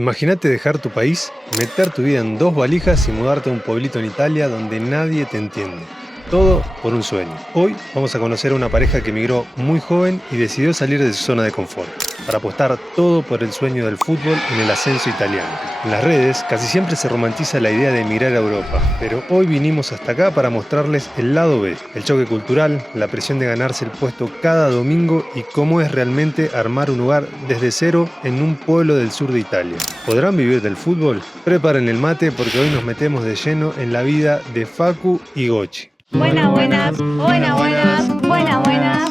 Imagínate dejar tu país, meter tu vida en 2 valijas y mudarte a un pueblito en Italia donde nadie te entiende. Todo por un sueño. Hoy vamos a conocer a una pareja que emigró muy joven y decidió salir de su zona de confort, para apostar todo por el sueño del fútbol en el ascenso italiano. En las redes casi siempre se romantiza la idea de emigrar a Europa, pero hoy vinimos hasta acá para mostrarles el lado B, el choque cultural, la presión de ganarse el puesto cada domingo y cómo es realmente armar un hogar desde cero en un pueblo del sur de Italia. ¿Podrán vivir del fútbol? Preparen el mate porque hoy nos metemos de lleno en la vida de Facu y Gochi. Buenas, buenas, buenas, buenas, buenas, buenas.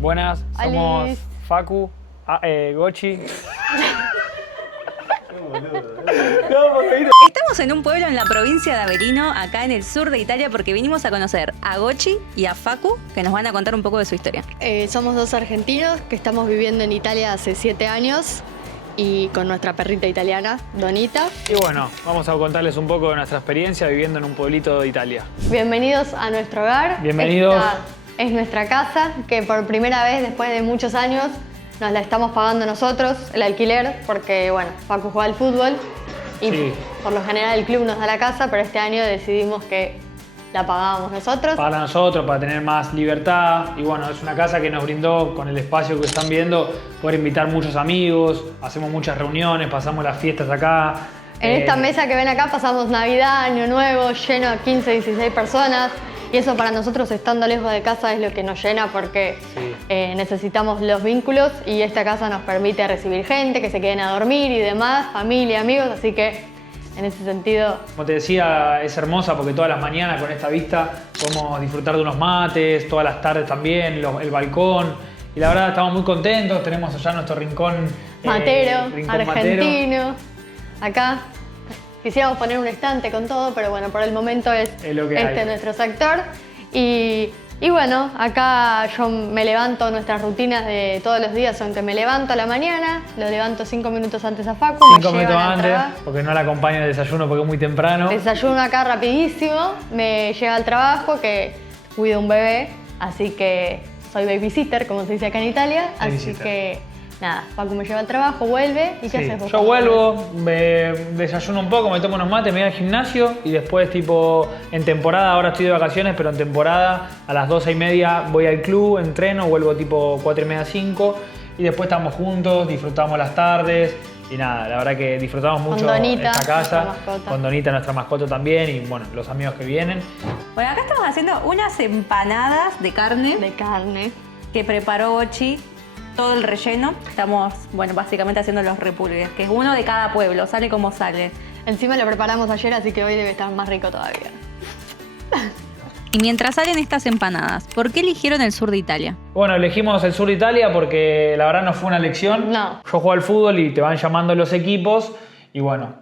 Buenas, somos Alice. Facu, Gochi. Estamos en un pueblo en la provincia de Avellino, acá en el sur de Italia, porque vinimos a conocer a Gochi y a Facu, que nos van a contar un poco de su historia. Somos dos argentinos que estamos viviendo en Italia hace 7 años y con nuestra perrita italiana, Donita. Y bueno, vamos a contarles un poco de nuestra experiencia viviendo en un pueblito de Italia. Bienvenidos a nuestro hogar. Bienvenidos. Esta es nuestra casa que por primera vez después de muchos años nos la estamos pagando nosotros, el alquiler, porque bueno, Facu juega al fútbol y Sí. por lo general el club nos da la casa, pero este año decidimos que la pagábamos nosotros. Para nosotros, para tener más libertad. Y bueno, es una casa que nos brindó con el espacio que están viendo, poder invitar muchos amigos, hacemos muchas reuniones, pasamos las fiestas acá. En esta mesa que ven acá pasamos Navidad, Año Nuevo, lleno de 15, 16 personas. Y eso para nosotros, estando lejos de casa, es lo que nos llena porque Sí. necesitamos los vínculos y esta casa nos permite recibir gente, que se queden a dormir y demás, familia, amigos, así que en ese sentido... Como te decía, es hermosa porque todas las mañanas con esta vista podemos disfrutar de unos mates, todas las tardes también, el balcón. Y la verdad estamos muy contentos, tenemos allá nuestro rincón Matero, rincón argentino, acá. Quisiéramos poner un estante con todo, pero bueno, por el momento es lo que hay. nuestro sector. Y bueno, acá yo me levanto, nuestras rutinas de todos los días son que me levanto a la mañana, lo levanto 5 minutos antes a Facu, 5 me minutos llevan al antes, trabajo. porque no la acompaño en el desayuno porque es muy temprano. Desayuno acá rapidísimo, me lleva al trabajo, que cuido un bebé, así que soy babysitter, como se dice acá en Italia. Así Babysitter. que nada, Facu me lleva al trabajo, vuelve y ¿qué Sí, haces vos? yo vuelvo, desayuno un poco, me tomo unos mates, me voy al gimnasio y después tipo en temporada, ahora estoy de vacaciones, pero en temporada a las 12:30 voy al club, entreno, vuelvo tipo 4:30, 5 y después estamos juntos, disfrutamos las tardes y nada, la verdad que disfrutamos mucho Donita, esta casa, nuestra mascota. con Donita, nuestra mascota también y bueno, los amigos que vienen. Bueno, acá estamos haciendo unas empanadas de carne De carne. que preparó Gochi, todo el relleno. Estamos, bueno, básicamente haciendo los repulgues, que es uno de cada pueblo, sale como sale. Encima lo preparamos ayer, así que hoy debe estar más rico todavía. Y mientras salen estas empanadas, ¿por qué eligieron el sur de Italia? Bueno, elegimos el sur de Italia porque la verdad no fue una elección. No. Yo juego al fútbol y te van llamando los equipos y bueno,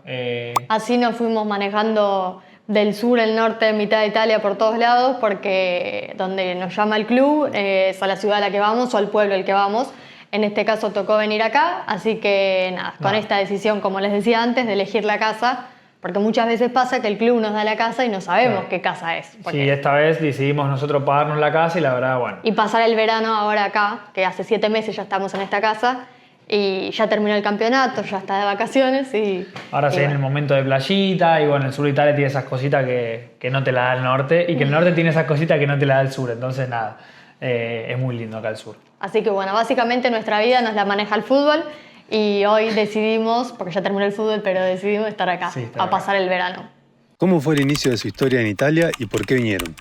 Así nos fuimos manejando del sur, el norte, mitad de Italia, por todos lados, porque donde nos llama el club es a la ciudad a la que vamos o al pueblo al que vamos. En este caso tocó venir acá, así que nada, con esta decisión, como les decía antes, de elegir la casa, porque muchas veces pasa que el club nos da la casa y no sabemos Claro. qué casa es. sí, esta vez decidimos nosotros pagarnos la casa y la verdad, bueno. Y pasar el verano ahora acá, que hace 7 meses ya estamos en esta casa, y ya terminó el campeonato, ya está de vacaciones y... Ahora y se viene el bueno. momento de playita y bueno, el sur de Italia tiene esas cositas que no te la da el norte y que el norte tiene esas cositas que no te la da el sur, entonces nada, es muy lindo acá el sur. Así que bueno, básicamente nuestra vida nos la maneja el fútbol y hoy decidimos, porque ya terminó el fútbol, pero decidimos estar acá, Sí, estar a acá. pasar el verano. ¿Cómo fue el inicio de su historia en Italia y por qué vinieron?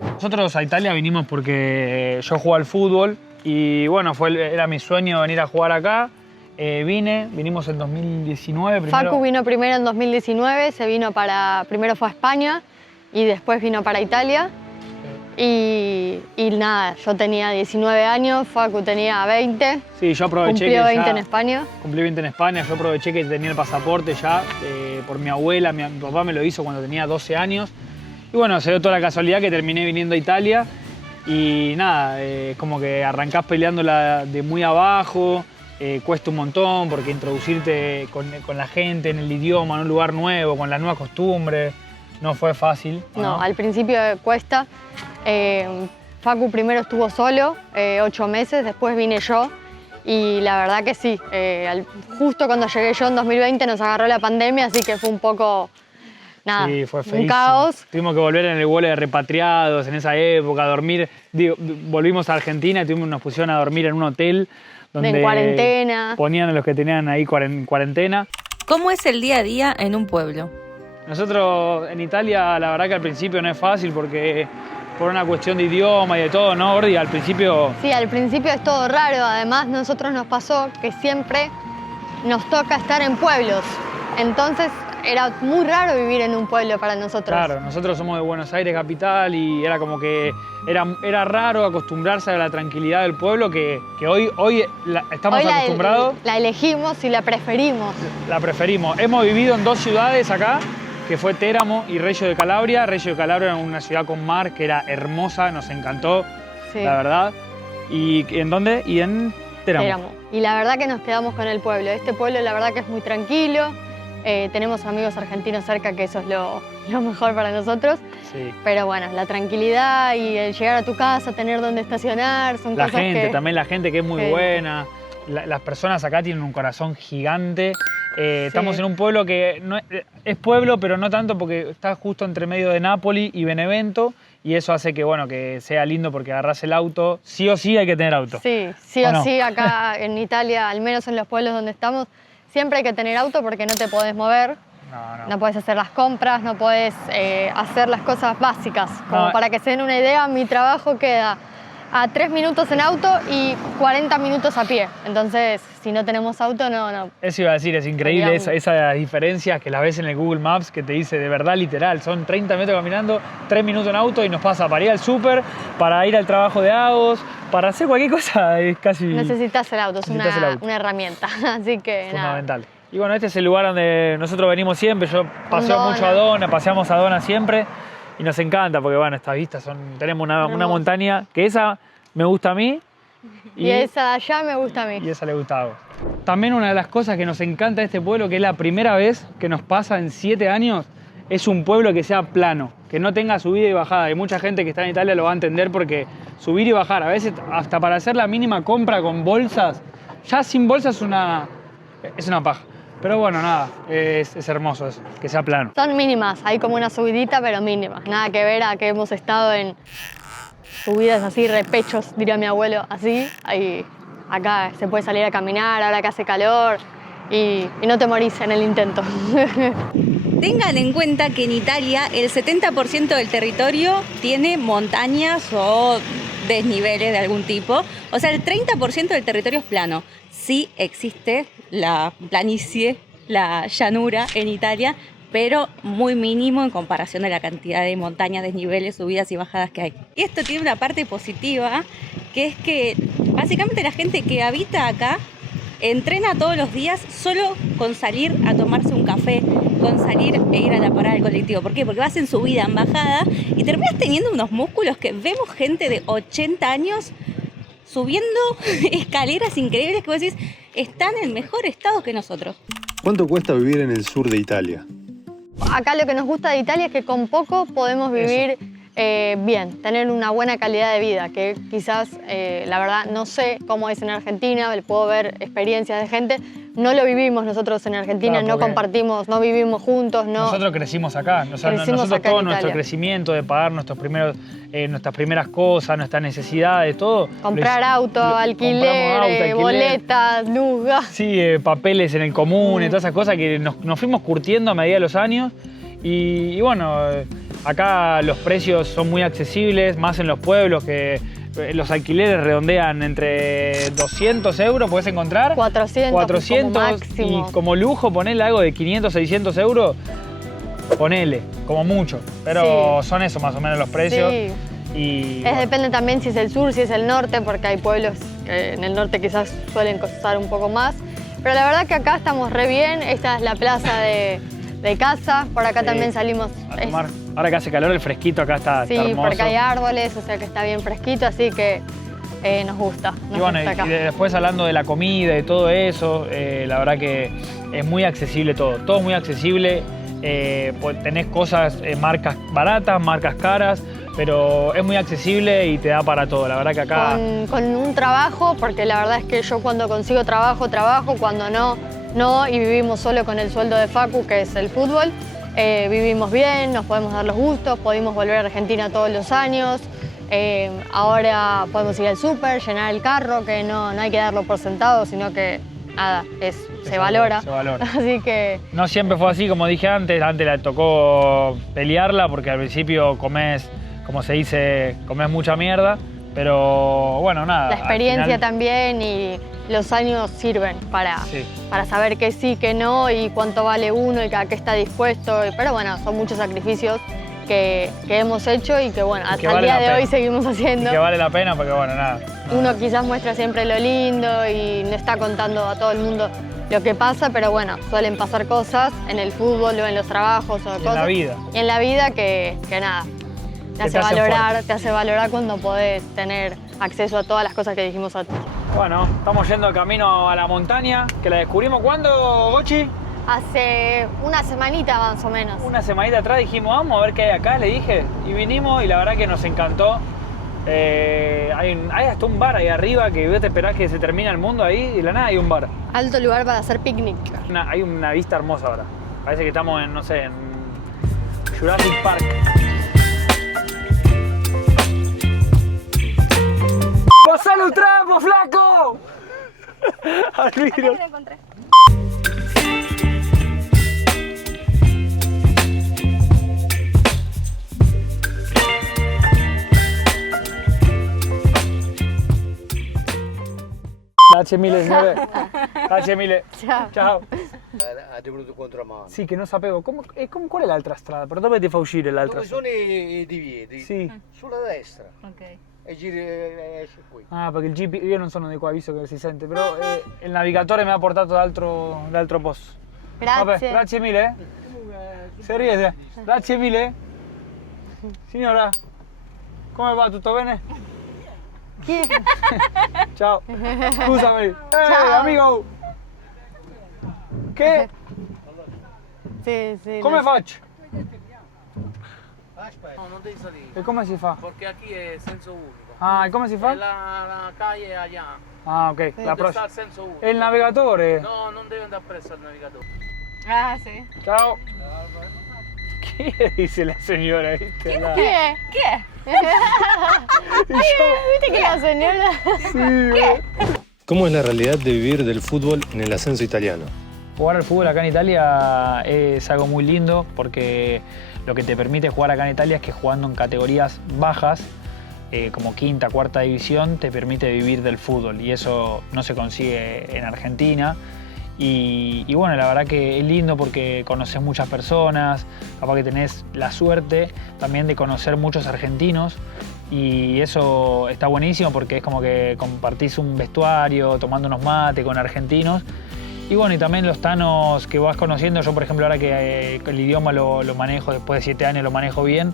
Nosotros a Italia vinimos porque yo juego al fútbol y bueno, era mi sueño venir a jugar acá. Vinimos en 2019 primero. Facu vino primero en 2019, primero fue a España y después vino para Italia. Y nada, yo tenía 19 años, Facu tenía 20, Sí, yo aproveché cumplió que 20 ya en España. cumplí 20 en España, yo aproveché que tenía el pasaporte ya por mi abuela, mi papá me lo hizo cuando tenía 12 años Y bueno, se dio toda la casualidad que terminé viniendo a Italia y nada, como que arrancás peleándola de muy abajo, cuesta un montón porque introducirte con la gente, en el idioma, en un lugar nuevo, con las nuevas costumbres, no fue fácil. No, al principio cuesta. Facu primero estuvo solo, 8 meses, después vine yo. Y la verdad que sí, justo cuando llegué yo en 2020 nos agarró la pandemia, así que fue un poco, nada, sí, fue un caos. Tuvimos que volver en el vuelo de repatriados en esa época, a dormir. Volvimos a Argentina y nos pusieron a dormir en un hotel donde en cuarentena. Ponían a los que tenían ahí cuarentena. ¿Cómo es el día a día en un pueblo? Nosotros en Italia, la verdad que al principio no es fácil porque por una cuestión de idioma y de todo, ¿no, Gordi? Al principio... Sí, al principio es todo raro. Además, nosotros nos pasó que siempre nos toca estar en pueblos. Entonces, era muy raro vivir en un pueblo para nosotros. Claro, nosotros somos de Buenos Aires capital y era como que era raro acostumbrarse a la tranquilidad del pueblo que hoy estamos acostumbrados. La elegimos y la preferimos. La preferimos. Hemos vivido en 2 ciudades acá, que fue Teramo y Reggio de Calabria. Reggio de Calabria era una ciudad con mar que era hermosa, nos encantó, sí, la verdad. ¿Y en dónde? Y en Teramo. Y la verdad que nos quedamos con el pueblo. Este pueblo la verdad que es muy tranquilo. Tenemos amigos argentinos cerca, que eso es lo mejor para nosotros. Sí. Pero bueno, la tranquilidad y el llegar a tu casa, tener donde estacionar, son cosas que... También la gente que es muy buena. Las personas acá tienen un corazón gigante. Sí. Estamos en un pueblo que no es pueblo, pero no tanto porque está justo entre medio de Nápoli y Benevento. Y eso hace que, bueno, que sea lindo porque agarrás el auto. Sí o sí hay que tener auto. Sí, sí o sí acá en Italia, al menos en los pueblos donde estamos, siempre hay que tener auto porque no te podés mover. No podés hacer las compras, no podés hacer las cosas básicas. Como para que se den una idea, mi trabajo queda a 3 minutos en auto y 40 minutos a pie. Entonces, si no tenemos auto, no. Eso iba a decir, es increíble esa diferencia que la ves en el Google Maps, que te dice de verdad literal, son 30 metros caminando, 3 minutos en auto y nos pasa para ir al súper, para ir al trabajo de Agos, para hacer cualquier cosa, es casi... Necesitas el auto, es una herramienta, así que fundamental. Nada. Y bueno, este es el lugar donde nosotros venimos siempre, yo paseo mucho a Dona, paseamos a Dona siempre. Y nos encanta porque, bueno, estas vistas tenemos una montaña que esa me gusta a mí. Y esa de allá me gusta a mí. Y esa le gusta a vos. También una de las cosas que nos encanta de este pueblo, que es la primera vez que nos pasa en 7 años, es un pueblo que sea plano, que no tenga subida y bajada. Hay mucha gente que está en Italia lo va a entender porque subir y bajar, a veces hasta para hacer la mínima compra con bolsas, ya sin bolsas es una paja. Pero bueno, nada, es hermoso eso, que sea plano. Son mínimas, hay como una subidita, pero mínimas. Nada que ver a que hemos estado en subidas así, repechos, diría mi abuelo, así. Acá se puede salir a caminar, ahora que hace calor y no te morís en el intento. Tengan en cuenta que en Italia el 70% del territorio tiene montañas o desniveles de algún tipo. O sea, el 30% del territorio es plano. Sí existe la planicie, la llanura en Italia, pero muy mínimo en comparación a la cantidad de montañas, desniveles, subidas y bajadas que hay. Y esto tiene una parte positiva, que es que básicamente la gente que habita acá entrena todos los días solo con salir a tomarse un café, con salir e ir a la parada del colectivo. ¿Por qué? Porque vas en subida, en bajada y terminas teniendo unos músculos que vemos gente de 80 años subiendo escaleras increíbles que vos decís, están en mejor estado que nosotros. ¿Cuánto cuesta vivir en el sur de Italia? Acá lo que nos gusta de Italia es que con poco podemos vivir bien, tener una buena calidad de vida, que quizás, la verdad, no sé cómo es en Argentina, puedo ver experiencias de gente, no lo vivimos nosotros en Argentina, no compartimos, no vivimos juntos. Nosotros crecimos acá, nosotros acá todo nuestro crecimiento de pagar nuestras primeras cosas, nuestras necesidades, todo. Comprar auto, alquiler, boletas, luz, gas. Sí, papeles en el común y todas esas cosas que nos fuimos curtiendo a medida de los años. Y bueno, acá los precios son muy accesibles, más en los pueblos que los alquileres redondean entre 200 euros, puedes encontrar 400 como máximo. Y como lujo ponele algo de 500, 600 euros, ponele, como mucho. Pero son eso más o menos los precios. Sí. Y depende también si es el sur, si es el norte, porque hay pueblos que en el norte quizás suelen costar un poco más. Pero la verdad que acá estamos re bien, esta es la plaza de casa, por acá también salimos, Ahora que hace calor, el fresquito acá está Sí, hermoso. porque hay árboles, o sea que está bien fresquito, así que nos gusta. Y bueno, gusta acá. y después hablando de la comida y todo eso, la verdad que es muy accesible todo es muy accesible. Pues tenés cosas, marcas baratas, marcas caras, pero es muy accesible y te da para todo. La verdad que acá... Con un trabajo, porque la verdad es que yo cuando consigo trabajo, cuando no, y vivimos solo con el sueldo de Facu, que es el fútbol. Vivimos bien, nos podemos dar los gustos, podemos volver a Argentina todos los años. Ahora podemos ir al súper, llenar el carro, que no hay que darlo por sentado, sino que nada, se valora. Se valora. Así que No siempre fue así, como dije antes le tocó pelearla porque al principio comés, como se dice, comés mucha mierda, pero bueno, nada. la experiencia al final, también y los años sirven para saber que sí, que no y cuánto vale uno y a qué está dispuesto. Pero bueno, son muchos sacrificios que hemos hecho y que bueno, que hasta vale el día la de pena. hoy seguimos haciendo. y que vale la pena porque bueno, nada. Uno quizás muestra siempre lo lindo y no está contando a todo el mundo lo que pasa, pero bueno, suelen pasar cosas en el fútbol o en los trabajos o Y cosas. en la vida. Y en la vida que nada, te hace valorar cuando podés tener acceso a todas las cosas que dijimos antes. Bueno, estamos yendo camino a la montaña, que la descubrimos ¿cuándo, Gochi? Hace una semanita más o menos. Una semanita atrás dijimos, vamos a ver qué hay acá, le dije, y vinimos y la verdad que nos encantó. Hay hasta un bar ahí arriba que vos te esperás que se termine el mundo ahí y de la nada hay un bar. Alto lugar para hacer picnic. Hay una vista hermosa ahora. Parece que estamos en, no sé, en Jurassic Park. ¡Pasale un trapo, flaco! Al vidrio. Lo encontré. Grazie mille, signore. Grazie mille. Ciao. Ciao. Ha tenuto contromano. Sì, che non sapevo. Qual è l'altra strada? Per dove ti fa uscire l'altra Dove strada? sono i divieti? Sì. Sulla destra. Ok. E giri esce qui. Ah, perché il GPS, io non sono di qua, visto che si sente, però il navigatore mi ha portato dall'altro posto. Grazie. Vabbè, grazie mille. Se riesce. Grazie mille. Signora, come va? Tutto bene? Chi? Ciao. Scusami. Ciao. Amico. Che? Sì, Come faccio? Aspetta. No, non devi salire. E come si fa? Perché qui è senso unico. Ah, e come si fa? La calle è allá. Ah, ok. La Dove sta prossima. il senso unico. E il navigatore? No, non deve andare presso al navigatore. Ah, sì. Ciao. Chi è? Dice la signora, ¿viste? Chi è? Chi è? ¿Viste que la señora? ¿Cómo es la realidad de vivir del fútbol en el ascenso italiano? Jugar al fútbol acá en Italia es algo muy lindo porque lo que te permite jugar acá en Italia es que jugando en categorías bajas, como quinta, cuarta división, te permite vivir del fútbol y eso no se consigue en Argentina. Y bueno, la verdad que es lindo porque conoces muchas personas, capaz que tenés la suerte también de conocer muchos argentinos y eso está buenísimo porque es como que compartís un vestuario, tomando unos mates con argentinos. Y bueno, y también los tanos que vas conociendo, yo por ejemplo ahora que el idioma lo manejo, después de 7 años lo manejo bien,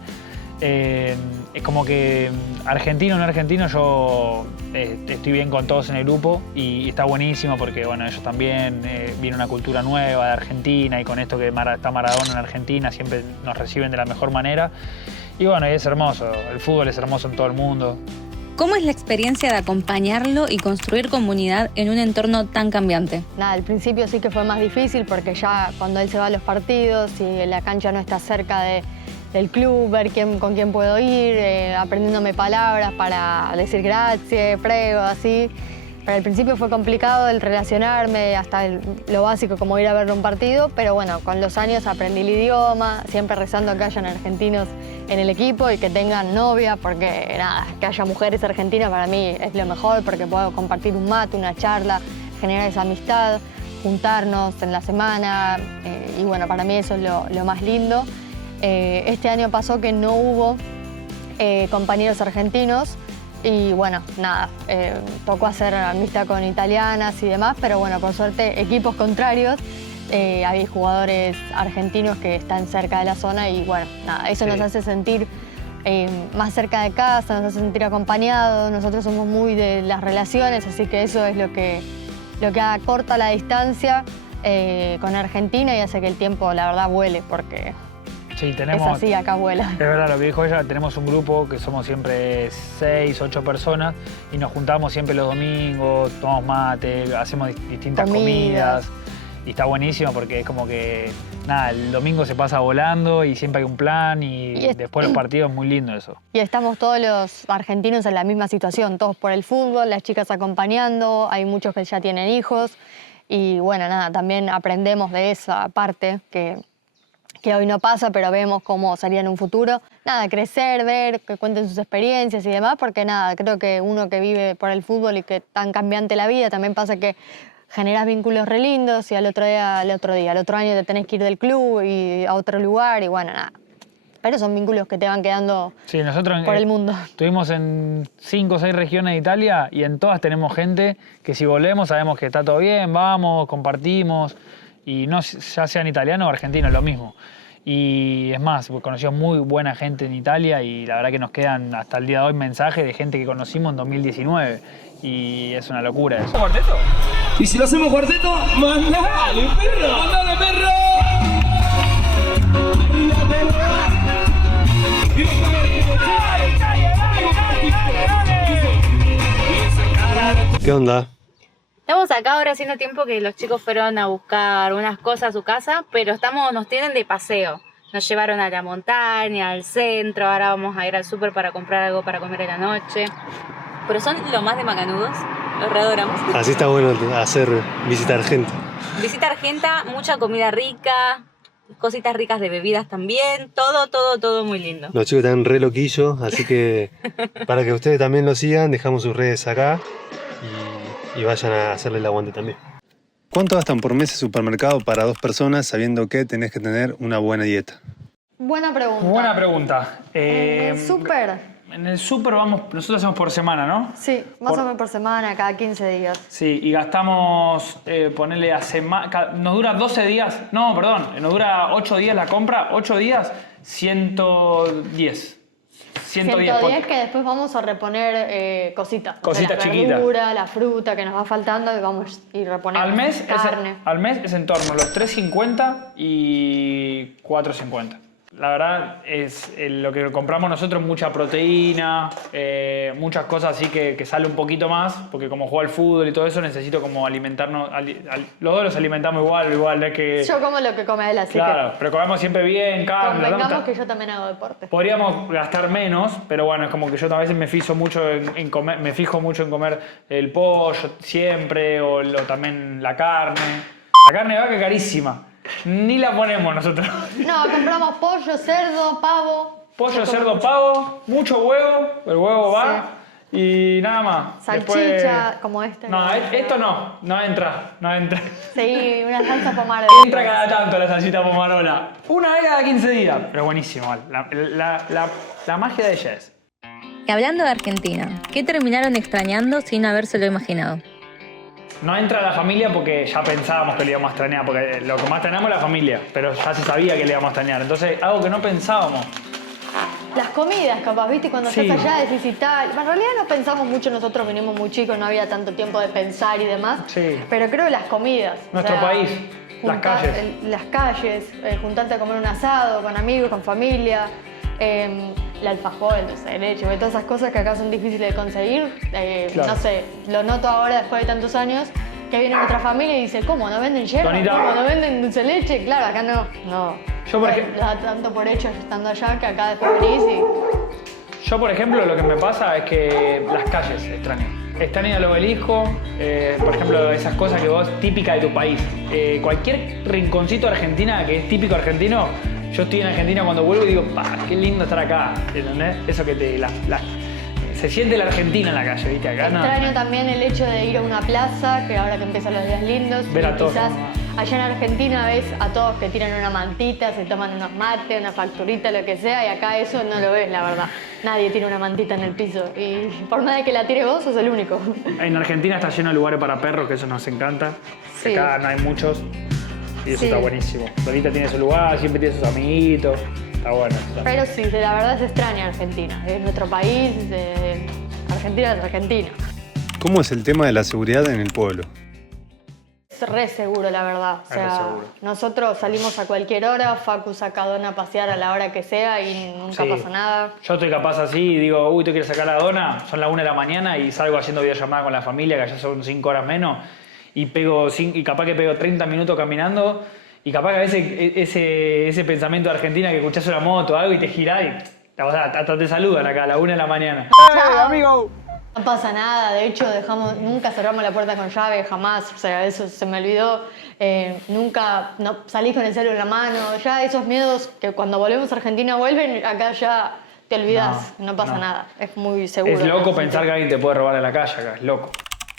es como que argentino o no argentino yo estoy bien con todos en el grupo y está buenísimo porque bueno, ellos también viene una cultura nueva de Argentina y con esto que está Maradona en Argentina siempre nos reciben de la mejor manera y bueno, es hermoso, el fútbol es hermoso en todo el mundo. ¿Cómo es la experiencia de acompañarlo y construir comunidad en un entorno tan cambiante? Nada, al principio sí que fue más difícil porque ya cuando él se va a los partidos y la cancha no está cerca del club, ver con quién puedo ir, aprendiéndome palabras para decir gracias, prego, así. Pero al principio fue complicado el relacionarme, hasta lo básico como ir a ver un partido, pero bueno, con los años aprendí el idioma, siempre rezando que hayan argentinos en el equipo y que tengan novia, porque nada, que haya mujeres argentinas para mí es lo mejor, porque puedo compartir un mate, una charla, generar esa amistad, juntarnos en la semana, y bueno, para mí eso es lo más lindo. Este año pasó que no hubo compañeros argentinos y bueno, nada, tocó hacer amistad con italianas y demás, pero bueno, por suerte equipos contrarios hay jugadores argentinos que están cerca de la zona y bueno, nada, eso nos hace sentir más cerca de casa, nos hace sentir acompañados. Nosotros somos muy de las relaciones, así que eso es lo que acorta la distancia con Argentina y hace que el tiempo, la verdad, vuele, porque Sí, tenemos, es así, acá vuela. Es verdad lo que dijo ella, tenemos un grupo que somos siempre 6, 8 personas y nos juntamos siempre los domingos, tomamos mate, hacemos distintas comidas. Y está buenísimo porque es como que, nada, el domingo se pasa volando y siempre hay un plan y después los partidos es muy lindo eso. Y estamos todos los argentinos en la misma situación, todos por el fútbol, las chicas acompañando, hay muchos que ya tienen hijos y bueno, nada, también aprendemos de esa parte que hoy no pasa, pero vemos cómo sería en un futuro. Nada, crecer, ver, que cuenten sus experiencias y demás, porque nada, creo que uno que vive por el fútbol y que tan cambiante la vida, también pasa que generas vínculos re lindos y al otro año te tenés que ir del club y a otro lugar y bueno, nada. Pero son vínculos que te van quedando nosotros por el mundo. Estuvimos en 5 o 6 regiones de Italia y en todas tenemos gente que si volvemos sabemos que está todo bien, vamos, compartimos. Y no, ya sean italianos o argentinos, lo mismo. Y es más, conocimos muy buena gente en Italia y la verdad que nos quedan hasta el día de hoy mensajes de gente que conocimos en 2019. Y es una locura eso. ¿Cuarteto? Y si lo hacemos cuarteto, ¡mandale, perro! ¡Mandale, perro! ¿Qué onda? Estamos acá ahora haciendo tiempo que los chicos fueron a buscar unas cosas a su casa, pero nos tienen de paseo. Nos llevaron a la montaña, al centro, ahora vamos a ir al súper para comprar algo para comer en la noche. Pero son lo más de macanudos, los readoramos. Así está bueno visitar gente. Visita Argenta, mucha comida rica, cositas ricas de bebidas también, todo muy lindo. Los chicos están re loquillos, así que para que ustedes también lo sigan, dejamos sus redes acá y vayan a hacerle el aguante también. ¿Cuánto gastan por mes en supermercado para 2 personas sabiendo que tenés que tener una buena dieta? Buena pregunta. Buena pregunta. ¿Súper? En el súper nosotros hacemos por semana, ¿no? Sí, más o menos por semana, cada 15 días. Sí, y gastamos, ponerle a semana, nos dura 12 días, no, perdón, nos dura 8 días la compra, 8 días, 110. 110 que después vamos a reponer cositas. Cositas chiquitas. La verdura, la fruta que nos va faltando y vamos a ir reponiendo. Carne. Al mes es en torno a los 3.50 y 4.50. La verdad es lo que compramos nosotros, mucha proteína, muchas cosas así que sale un poquito más, porque como juego al fútbol y todo eso necesito como alimentarnos, los dos los alimentamos igual, no es que... Yo como lo que come él, así claro, pero comemos siempre bien, carne. Convengamos que yo también hago deporte. Podríamos gastar menos, pero bueno, es como que yo a veces me fijo mucho en comer el pollo siempre, o también la carne. La carne de vaca es carísima. Ni la ponemos nosotros. No, compramos pollo, cerdo, pavo. Pollo, cerdo, pavo, mucho huevo, el huevo va y nada más. Salchicha, después... como esta. No, esto no entra. Sí, una salsa pomarola. Entra cada tanto la salsita pomarola. Una vez cada 15 días, pero buenísimo. La magia de ella es. Y hablando de Argentina, ¿qué terminaron extrañando sin habérselo imaginado? No entra la familia porque ya pensábamos que le íbamos a extrañar, porque lo que más extrañamos es la familia, pero ya se sabía que le íbamos a extrañar. Entonces, algo que no pensábamos. Las comidas, capaz, ¿viste? Cuando estás allá decís y tal. En realidad no pensamos mucho, nosotros venimos muy chicos, no había tanto tiempo de pensar y demás. Sí. Pero creo que las comidas. Nuestro país, las calles. Las calles, juntarte a comer un asado con amigos, con familia. El alfajor, el dulce de leche, todas esas cosas que acá son difíciles de conseguir. Claro. No sé, lo noto ahora después de tantos años, que viene otra familia y dice, ¿cómo? ¿No venden yerba? ¿Cómo? ¿No venden dulce de leche? Claro, acá no. Yo, por ejemplo, lo da tanto por hecho estando allá que acá después venís y... Yo, por ejemplo, lo que me pasa es que las calles extraño. Extraño el obelisco, por ejemplo, esas cosas que vos, típica de tu país. Cualquier rinconcito de Argentina que es típico argentino, yo estoy en Argentina cuando vuelvo y digo, qué lindo estar acá, ¿entendés? Eso que se siente la Argentina en la calle, ¿viste? Acá extraño también el hecho de ir a una plaza, que ahora que empiezan los días lindos, ver a todos. Quizás allá en Argentina ves a todos que tiran una mantita, se toman unos mates, una facturita, lo que sea, y acá eso no lo ves, la verdad. Nadie tira una mantita en el piso, y por más de que la tires vos, sos el único. En Argentina está lleno de lugares para perros, que eso nos encanta. Sí. Acá no hay muchos. Y eso Sí. está buenísimo. Solita tiene su lugar, siempre tiene sus amiguitos. Está bueno. Pero sí, la verdad se extraña Argentina. Es nuestro país, Argentina es Argentina. ¿Cómo es el tema de la seguridad en el pueblo? Es re seguro, la verdad. O Es re sea, seguro. nosotros salimos a cualquier hora, Facu saca a Dona a pasear a la hora que sea y nunca Sí. pasa nada. Yo estoy capaz así y digo, uy, tengo que ir a sacar a la dona, son las 1 de la mañana y salgo haciendo videollamada con la familia, que allá son 5 horas menos, y capaz que pego 30 minutos caminando, y capaz que a veces ese pensamiento de Argentina que escuchás una moto o algo y te girás y hasta te saludan acá a la 1 de la mañana. No pasa nada, de hecho nunca cerramos la puerta con llave, jamás, o sea, eso se me olvidó. Nunca salís con el celular en la mano, ya esos miedos que cuando volvemos a Argentina vuelven, acá ya te olvidás, no pasa nada, es muy seguro. Es loco pensar que alguien te puede robar en la calle acá, es loco.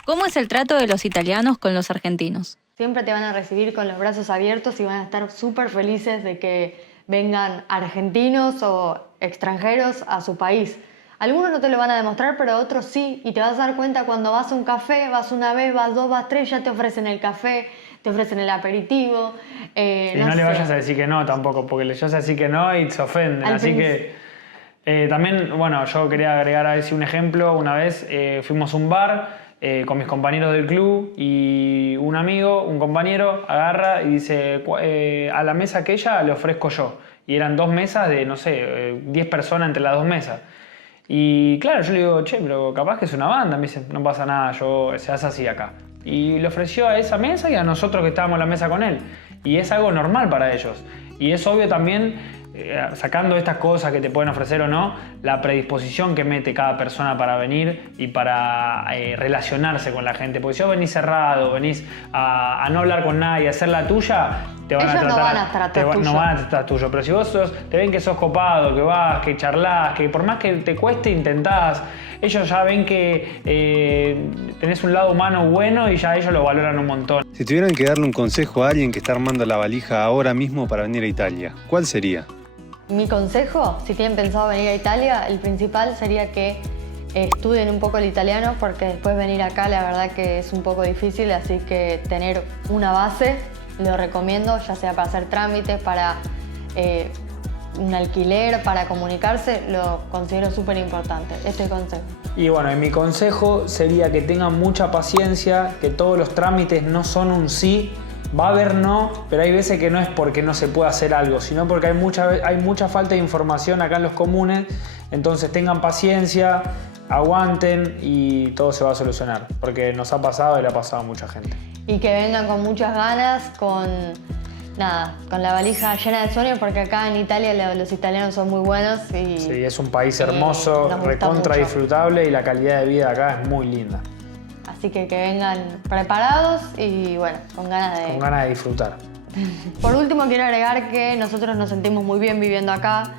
¿Cómo es el trato de los italianos con los argentinos? Siempre te van a recibir con los brazos abiertos y van a estar súper felices de que vengan argentinos o extranjeros a su país. Algunos no te lo van a demostrar, pero otros sí. Y te vas a dar cuenta cuando vas a un café, vas una vez, vas dos, vas tres, ya te ofrecen el café, te ofrecen el aperitivo. Y no le sé. vayas a decir que no tampoco, porque le vayas a decir que no y se ofenden. Al Así que también, bueno, yo quería agregar a decir un ejemplo. Una vez fuimos a un bar con mis compañeros del club y un amigo, un compañero, agarra y dice, a la mesa aquella le ofrezco yo. Y eran 2 mesas de, no sé, 10 personas entre las 2 mesas. Y claro, yo le digo, che, pero capaz que es una banda. Me dice, no pasa nada, se hace así acá. Y le ofreció a esa mesa y a nosotros que estábamos en la mesa con él. Y es algo normal para ellos. Y es obvio también, sacando estas cosas que te pueden ofrecer o no, la predisposición que mete cada persona para venir y para relacionarse con la gente. Porque si vos venís cerrado, venís a no hablar con nadie, a hacer la tuya, te van Ellos a no tratar, van a tratar tuyo. no van a tratar tuyo. Pero si vos te ven que sos copado, que vas, que charlas, que por más que te cueste intentás, ellos ya ven que tenés un lado humano bueno y ya ellos lo valoran un montón. Si tuvieran que darle un consejo a alguien que está armando la valija ahora mismo para venir a Italia, ¿cuál sería? Mi consejo, si tienen pensado venir a Italia, el principal sería que estudien un poco el italiano, porque después venir acá la verdad que es un poco difícil, así que tener una base lo recomiendo, ya sea para hacer trámites, para un alquiler, para comunicarse, lo considero súper importante, este consejo. Y bueno, y mi consejo sería que tengan mucha paciencia, que todos los trámites no son un sí. Va a haber no, pero hay veces que no es porque no se puede hacer algo, sino porque hay mucha falta de información acá en los comunes. Entonces tengan paciencia, aguanten y todo se va a solucionar. Porque nos ha pasado y le ha pasado a mucha gente. Y que vengan con muchas ganas, con la valija llena de sueños, porque acá en Italia los italianos son muy buenos y Sí, es un país hermoso, nos gusta recontra mucho. disfrutable y la calidad de vida acá es muy linda. Así que vengan preparados y bueno, con ganas de... Con ganas de disfrutar. Por último, quiero agregar que nosotros nos sentimos muy bien viviendo acá.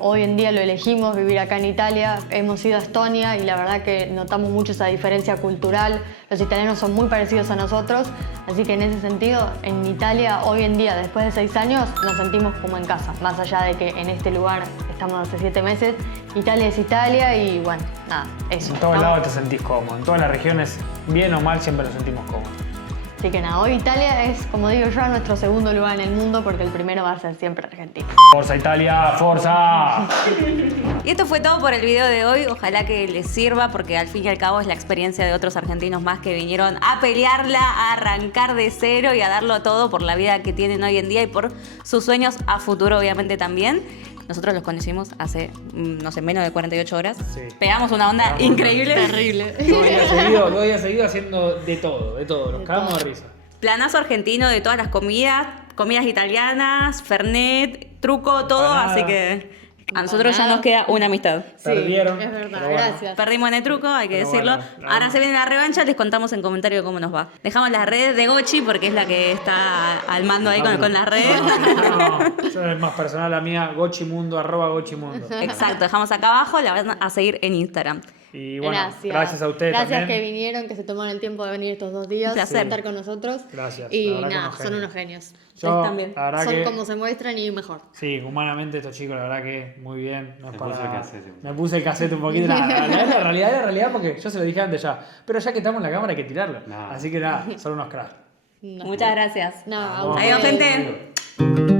Hoy en día lo elegimos vivir acá en Italia. Hemos ido a Estonia y la verdad que notamos mucho esa diferencia cultural. Los italianos son muy parecidos a nosotros, así que en ese sentido, en Italia hoy en día, después de 6 años, nos sentimos como en casa. Más allá de que en este lugar estamos hace 7 meses, Italia es Italia y bueno, nada, eso. En todos lados te sentís cómodo, en todas las regiones, bien o mal, siempre nos sentimos cómodos. Así que nada, hoy Italia es, como digo yo, nuestro segundo lugar en el mundo, porque el primero va a ser siempre Argentina. ¡Forza Italia! ¡Forza! Y esto fue todo por el video de hoy. Ojalá que les sirva, porque al fin y al cabo es la experiencia de otros argentinos más que vinieron a pelearla, a arrancar de cero y a darlo todo por la vida que tienen hoy en día y por sus sueños a futuro, obviamente, también. Nosotros los conocimos hace, no sé, menos de 48 horas. Sí. Pegamos una onda increíble. Terrible. 2 días seguidos haciendo de todo. Nos cagamos de risa. Planazo argentino de todas las comidas italianas, fernet, truco, todo, Empanada. así que a nosotros ya nos queda una amistad. Perdieron. es verdad, pero bueno. gracias. Perdimos en el truco, hay que Pero decirlo. bueno, Ahora se viene la revancha, les contamos en comentario cómo nos va. Dejamos las redes de Gochi porque es la que está al mando ahí con las redes. No, yo es más personal la mía, gochimundo, @gochimundo. Exacto, dejamos acá abajo, la van a seguir en Instagram. Y bueno, gracias a ustedes Gracias también. que vinieron, que se tomaron el tiempo de venir estos 2 días, Un placer. estar con nosotros. Gracias, Y la verdad que nada, unos son genios. unos genios. Yo, Ustedes también. la verdad Son que, como se muestran y mejor. sí, humanamente estos chicos, la verdad que muy bien. No es Me para puse el nada. cassette. Me puse el cassette un poquito. La realidad porque yo se lo dije antes ya. Pero ya que estamos en la cámara hay que tirarlo. No. Así que nada, son unos cracks. No. Muchas gracias. No, Adiós, gente.